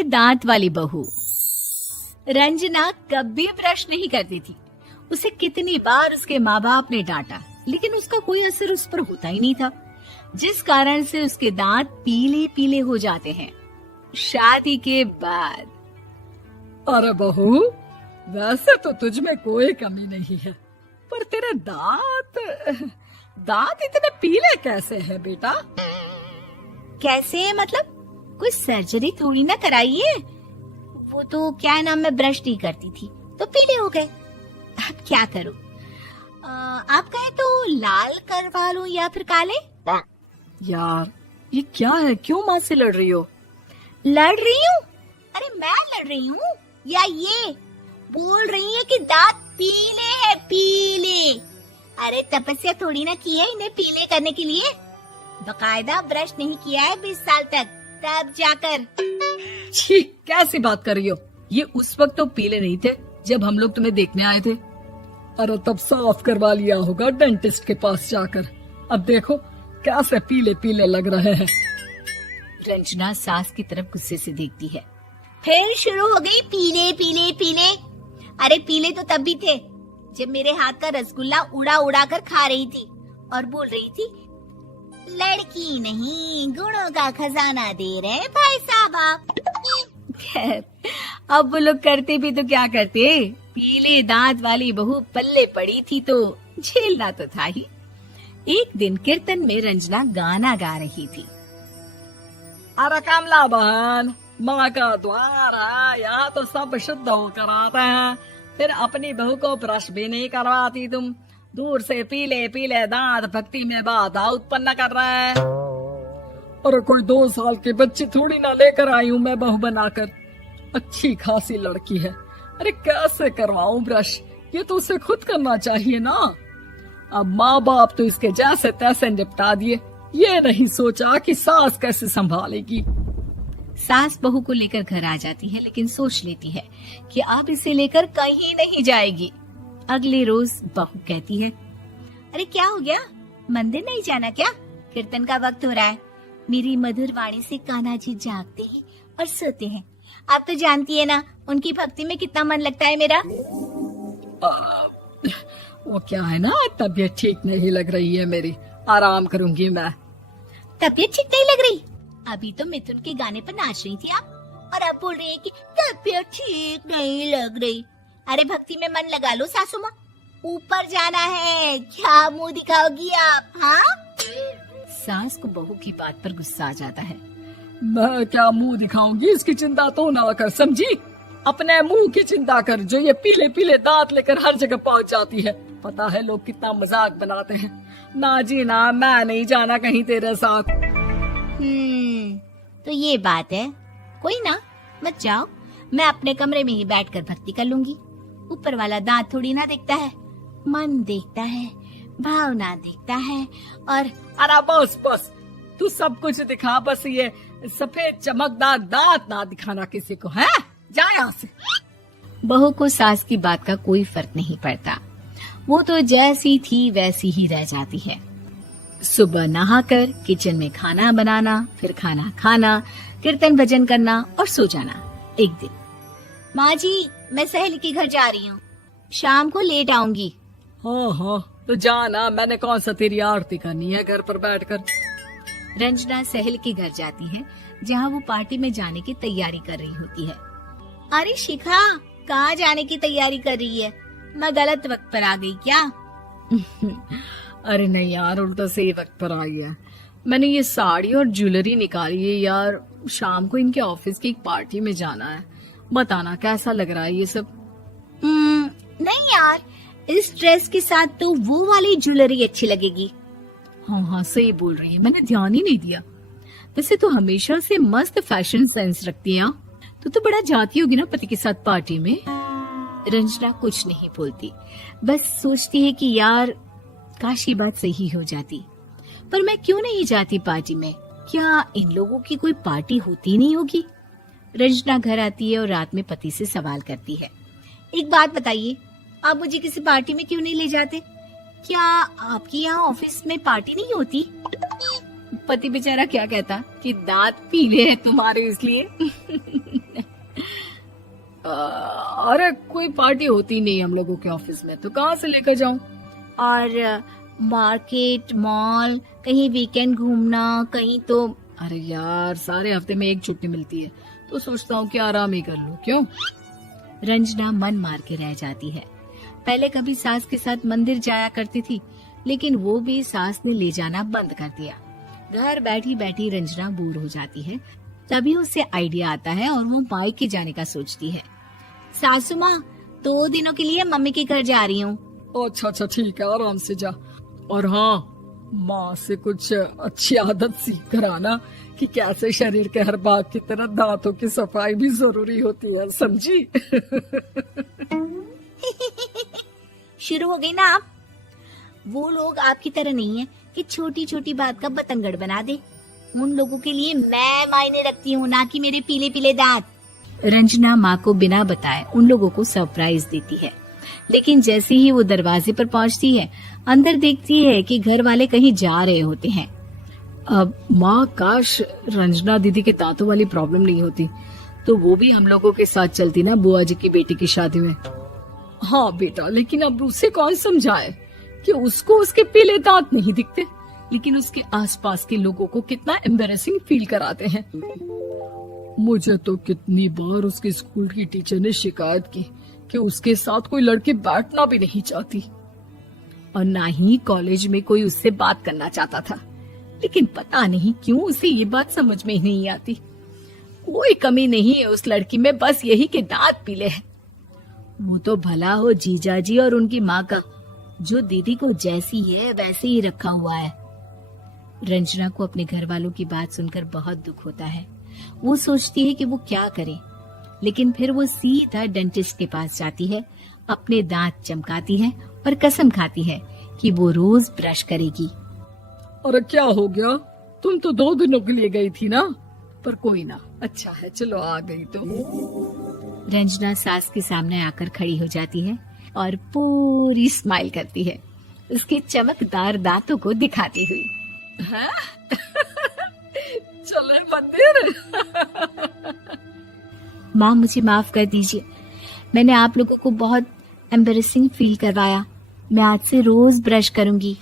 पीले दांत वाली बहू। रंजना कभी ब्रश नहीं करती थी। उसे कितनी बार उसके माँ बाप ने डांटा, लेकिन उसका कोई असर उस पर होता ही नहीं था, जिस कारण से उसके दांत पीले पीले हो जाते हैं। शादी के बाद। अरे बहू, वैसे तो तुझ में कोई कमी नहीं है, पर तेरे दांत इतने पीले कैसे हैं बेटा? कैसे मतलब? कोई सर्जरी थोड़ी ना कराई है। वो तो क्या नाम, मैं ब्रश नहीं करती थी तो पीले हो गए। अब क्या करूं? आप कहें तो लाल करवा लूं या फिर काले? यार ये क्या है, क्यों माँ से लड़ रही हो? लड़ रही हूँ? अरे मैं लड़ रही हूँ या ये बोल रही है कि दांत पीले हैं, पीले। अरे तपस्या थोड़ी ना की है इन्हें पीले करने के लिए। बकायदा ब्रश नहीं किया है 20 साल तक, तब जाकर। छी, कैसी बात कर रही हो? ये उस वक्त तो पीले नहीं थे जब हम लोग तुम्हें देखने आए थे। अरे तब साफ करवा लिया होगा डेंटिस्ट के पास जाकर। अब देखो कैसे पीले पीले लग रहे हैं। रंजना सास की तरफ गुस्से से देखती है। फिर शुरू हो गई पीले पीले पीले। अरे पीले तो तब भी थे जब मेरे हाथ का रसगुल्ला उड़ा उड़ा कर खा रही थी और बोल रही थी, लड़की नहीं गुणों का खजाना दे रहे भाई साहब आप। खैर, अब वो लोग करते भी तो क्या करते, पीले दांत वाली बहू पल्ले पड़ी थी तो झेलना तो था ही। एक दिन कीर्तन में रंजना गाना गा रही थी। अरे कमला बहन, माँ का द्वार है, यहाँ तो सब शुद्ध होकर आते हैं, फिर अपनी बहू को ब्रश भी नहीं करवाती तुम। दूर से पीले पीले दांत भक्ति में बाधा उत्पन्न कर रहे हैं। अरे कोई 2 साल के बच्चे थोड़ी ना लेकर आई हूँ मैं बहू बनाकर। अच्छी खासी लड़की है, अरे कैसे करवाऊं ब्रश? ये तो उसे खुद करना चाहिए ना। अब माँ बाप तो इसके जैसे तैसे निपटा दिए, ये नहीं सोचा कि सास कैसे संभालेगी। सास बहू को लेकर घर आ जाती है, लेकिन सोच लेती है कि अब इसे लेकर कहीं नहीं जाएगी। अगले रोज बहू कहती है, अरे क्या हो गया, मंदिर नहीं जाना क्या? कीर्तन का वक्त हो रहा है। मेरी मधुर वाणी से कान्हा जी जागते हैं और सोते हैं। आप तो जानती है ना उनकी भक्ति में कितना मन लगता है मेरा। वो क्या है ना, तबीयत ठीक नहीं लग रही है मेरी, आराम करूंगी मैं। तबीयत ठीक नहीं लग रही? अभी तो मिथुन के गाने पर नाच रही थी आप, और अब बोल रही है कि तबीयत ठीक नहीं लग रही। अरे भक्ति में मन लगा लो सासू माँ, ऊपर जाना है, क्या मुंह दिखाओगी आप? हाँ? सास को बहू की बात पर गुस्सा आ जाता है। मैं क्या मुंह दिखाऊंगी, इसकी चिंता तो ना कर, समझी? अपने मुंह की चिंता कर, जो ये पीले पीले दांत लेकर हर जगह पहुंच जाती है। पता है लोग कितना मजाक बनाते हैं। ना जी ना, मैं नहीं जाना कहीं तेरे साथ। तो ये बात है। कोई ना, मत जाओ, मैं अपने कमरे में ही बैठकर भक्ति कर लूंगी। ऊपर वाला दांत थोड़ी ना देखता है, मन देखता है, भावना देखता है। और अरे बस बस, तू सब कुछ दिखा, बस ये सफेद चमकदार दांत ना दिखाना किसी को, है? जा यहाँ से। बहू को सास की बात का कोई फर्क नहीं पड़ता, वो तो जैसी थी वैसी ही रह जाती है। सुबह नहाकर किचन में खाना बनाना, फिर खाना खाना, कीर्तन भजन करना और सो जाना। एक दिन, माँ जी मैं सहेली के घर जा रही हूँ, शाम को लेट आऊंगी। हाँ हाँ तो जाना, मैंने कौन सा तेरी आरती करनी है घर पर बैठकर। रंजना सहेली के घर जाती है, जहाँ वो पार्टी में जाने की तैयारी कर रही होती है। अरे शिखा, कहाँ जाने की तैयारी कर रही है? मैं गलत वक्त पर आ गई क्या? अरे नहीं यार, उल्टा सही वक्त पर आ गया। मैंने ये साड़ी और ज्वेलरी निकाली है यार, शाम को इनके ऑफिस की एक पार्टी में जाना है। बताना कैसा लग रहा है ये सब? नहीं यार, इस ड्रेस के साथ तो वो वाली ज्वेलरी अच्छी लगेगी। हाँ हाँ सही बोल रही है, मैंने ध्यान ही नहीं दिया। वैसे तो हमेशा से मस्त फैशन सेंस रखती है। तो बड़ा जाती होगी ना पति के साथ पार्टी में। रंजना कुछ नहीं बोलती, बस सोचती है कि यार काश ये बात सही हो जाती। पर मैं क्यों नहीं जाती पार्टी में? क्या इन लोगों की कोई पार्टी होती नहीं होगी? रंजना घर आती है और रात में पति से सवाल करती है, एक बात बताइए, आप मुझे किसी पार्टी में क्यों नहीं ले जाते? क्या आपके यहाँ ऑफिस में पार्टी नहीं होती? पति बेचारा क्या कहता कि दांत पीले हैं तुम्हारे इसलिए। अरे कोई पार्टी होती नहीं हम लोगों के ऑफिस में, तो कहाँ से लेकर जाऊं? और मार्केट, मॉल, कहीं वीकेंड घूमना, कहीं तो। अरे यार, सारे हफ्ते में एक छुट्टी मिलती है, तो सोचता हूँ कि आराम ही कर लूं। क्यों? रंजना मन मार के रह जाती है। पहले कभी सास के साथ मंदिर जाया करती थी, लेकिन वो भी सास ने ले जाना बंद कर दिया। घर बैठी बैठी रंजना बोर हो जाती है। तभी उसे आइडिया आता है और वो मायके जाने का सोचती है। सासू माँ, 2 दिनों के लिए मम्मी के घर जा रही हूँ। अच्छा ठीक है, आराम से जा। और हाँ, माँ से कुछ अच्छी आदत सीख कर आना कि कैसे शरीर के हर भाग की तरह दांतों की सफाई भी जरूरी होती है, समझी? शुरू हो गई ना आप। वो लोग आपकी तरह नहीं है कि छोटी छोटी बात का बतंगड़ बना दे। उन लोगों के लिए मैं मायने रखती हूँ, ना कि मेरे पीले पीले दांत। रंजना माँ को बिना बताए उन लोगों को सरप्राइज देती है, लेकिन जैसे ही वो दरवाजे पर पहुंचती है, अंदर देखती है कि घर वाले कहीं जा रहे होते हैं। अब माँ, काश रंजना दीदी के दांतों वाली प्रॉब्लम नहीं होती, तो वो भी हम लोगों के साथ चलती ना बुआ जी की बेटी की शादी में। हाँ बेटा, लेकिन अब उसे कौन समझाए कि उसको उसके पीले दांत नहीं दिखते, लेकिन उसके आसपास के लोगों को कितना एम्बैरेसिंग फील कराते हैं। मुझे तो कितनी बार उसके स्कूल की टीचर ने शिकायत की कि उसके साथ कोई लड़की बैठना भी नहीं चाहती, और ना ही कॉलेज में कोई उससे बात करना चाहता था। लेकिन पता नहीं क्यों उसे ये बात समझ में ही नहीं आती। कोई कमी नहीं है उस लड़की में, बस यही कि दांत पीले हैं। वो तो भला हो जीजाजी और उनकी माँ का, जो दीदी को जैसी है वैसे ही रखा हुआ है। रंजना को अपने घर वालों की बात सुनकर बहुत दुख होता है। वो सोचती है कि वो क्या करे, लेकिन फिर वो सीधा डेंटिस्ट के पास जाती है, अपने दांत चमकाती है और कसम खाती है कि वो रोज ब्रश करेगी। अरे क्या हो गया? तुम तो 2 दिनों के लिए गई थी ना, पर कोई ना, अच्छा है, चलो आ गई तो। रंजना सास के सामने आकर खड़ी हो जाती है और पूरी स्माइल करती है, उसके चमकदार दांतों को दिखाती हुई। चले मंदिर। माँ, मुझे माफ कर दीजिए, मैंने आप लोगों को बहुत एम्बैरेसिंग फील करवाया। मैं आज से रोज ब्रश करूंगी।